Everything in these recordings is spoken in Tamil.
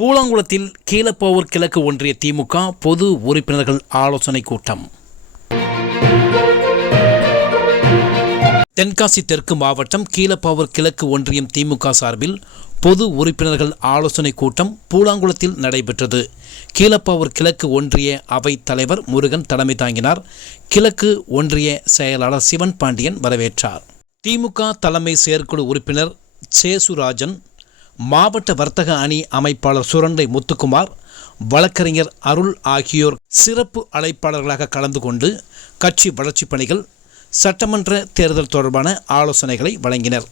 பூலாங்குளத்தில் கீழப்போவூர் கிழக்கு ஒன்றிய திமுக பொது உறுப்பினர்கள் ஆலோசனை கூட்டம். தென்காசி தெற்கு மாவட்டம் கீழப்பாவூர் கிழக்கு ஒன்றியம் திமுக சார்பில் பொது உறுப்பினர்கள் ஆலோசனை கூட்டம் பூலாங்குளத்தில் நடைபெற்றது. கீழப்பாவூர் கிழக்கு ஒன்றிய அவைத் தலைவர் முருகன் தலைமை தாங்கினார். கிழக்கு ஒன்றிய செயலாளர் சிவன் பாண்டியன் வரவேற்றார். திமுக தலைமை செயற்குழு உறுப்பினர் சேசுராஜன் மாவட்ட வர்த்தக அணி அமைப்பாளர் சுரண்டை முத்துக்குமார் வழக்கறிஞர் அருள் ஆகியோர் சிறப்பு அழைப்பாளர்களாக கலந்து கொண்டு கட்சி வளர்ச்சிப் பணிகள் சட்டமன்ற தேர்தல் தொடர்பான ஆலோசனைகளை வழங்கினர்.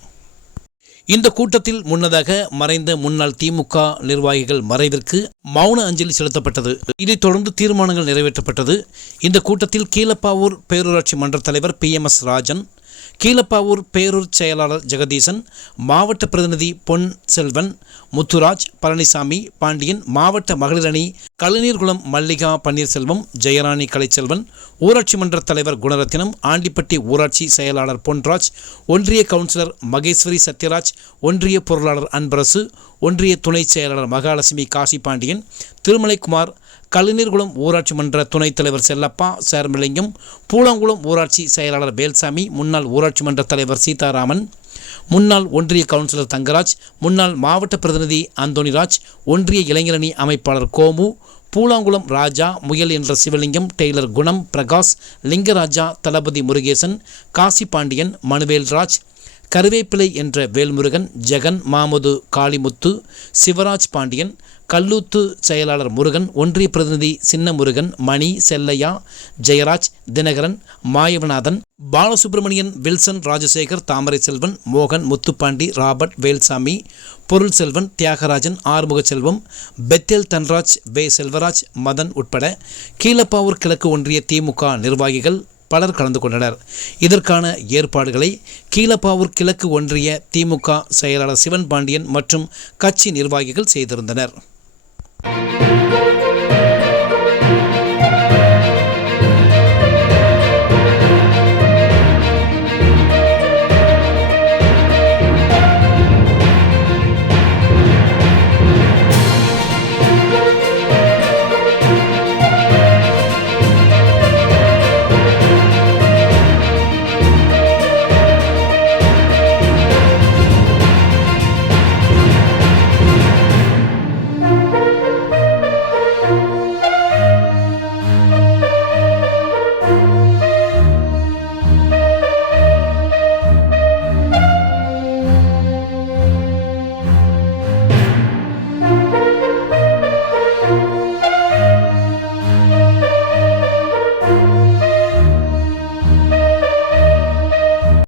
இந்த கூட்டத்தில் முன்னதாக மறைந்த முன்னாள் திமுக நிர்வாகிகள் மறைவிற்கு மௌன அஞ்சலி செலுத்தப்பட்டது. இதைத் தொடர்ந்து தீர்மானங்கள் நிறைவேற்றப்பட்டது. இந்த கூட்டத்தில் கீழப்பாவூர் பேரூராட்சி மன்ற தலைவர் P M S Rajan Keelapavoor Perur செயலாளர் ஜெகதீசன் மாவட்ட பிரதிநிதி பொன் செல்வன் முத்துராஜ் பழனிசாமி பாண்டியன் மாவட்ட மகளிர் அணி கழுநீர்குளம் மல்லிகா பன்னீர்செல்வம் ஜெயராணி கலைச்செல்வன் ஊராட்சி மன்ற தலைவர் குணரத்தினம் ஆண்டிப்பட்டி ஊராட்சி செயலாளர் பொன்ராஜ் ஒன்றிய கவுன்சிலர் மகேஸ்வரி சத்யராஜ் ஒன்றிய பொருளாளர் அன்பரசு ஒன்றிய துணை செயலாளர் மகாலட்சுமி காசி பாண்டியன் திருமலைக்குமார் கழுநீர்குளம் ஊராட்சி மன்ற துணைத் தலைவர் செல்லப்பா சேர்மலிங்கம் பூலங்குளம் ஊராட்சி செயலாளர் வேல்சாமி முன்னாள் ஊராட்சி மன்ற தலைவர் சீதாராமன் முன்னாள் ஒன்றிய கவுன்சிலர் தங்கராஜ் முன்னாள் மாவட்ட பிரதிநிதி அந்தோணிராஜ் ஒன்றிய இளைஞரணி அமைப்பாளர் கோமு பூலாங்குளம் ராஜா முயல் என்ற சிவலிங்கம் டெய்லர் குணம் பிரகாஷ் லிங்கராஜா தளபதி முருகேசன் காசி பாண்டியன் மனுவேல்ராஜ் கருவேப்பிலை என்ற வேல்முருகன் ஜெகன் மாமுது காளிமுத்து சிவராஜ் பாண்டியன் கல்லூத்து செயலாளர் முருகன் ஒன்றிய பிரதிநிதி சின்ன முருகன் மணி செல்லையா ஜெயராஜ் தினகரன் மாயவநாதன் பாலசுப்ரமணியன் வில்சன் ராஜசேகர் தாமரை செல்வன் மோகன் முத்துப்பாண்டி ராபர்ட் வேல்சாமி பொருள் செல்வன் தியாகராஜன் ஆறுமுக செல்வம் பெத்தேல் தன்ராஜ் வே. செல்வராஜ் மதன் உட்பட கீழப்பாவூர் கிழக்கு ஒன்றிய திமுக நிர்வாகிகள் பலர் கலந்து கொண்டனர். இதற்கான ஏற்பாடுகளை கீழப்பாவூர் கிழக்கு ஒன்றிய திமுக செயலாளர் சிவன் பாண்டியன் மற்றும் கட்சி நிர்வாகிகள் செய்திருந்தனர். Thank you.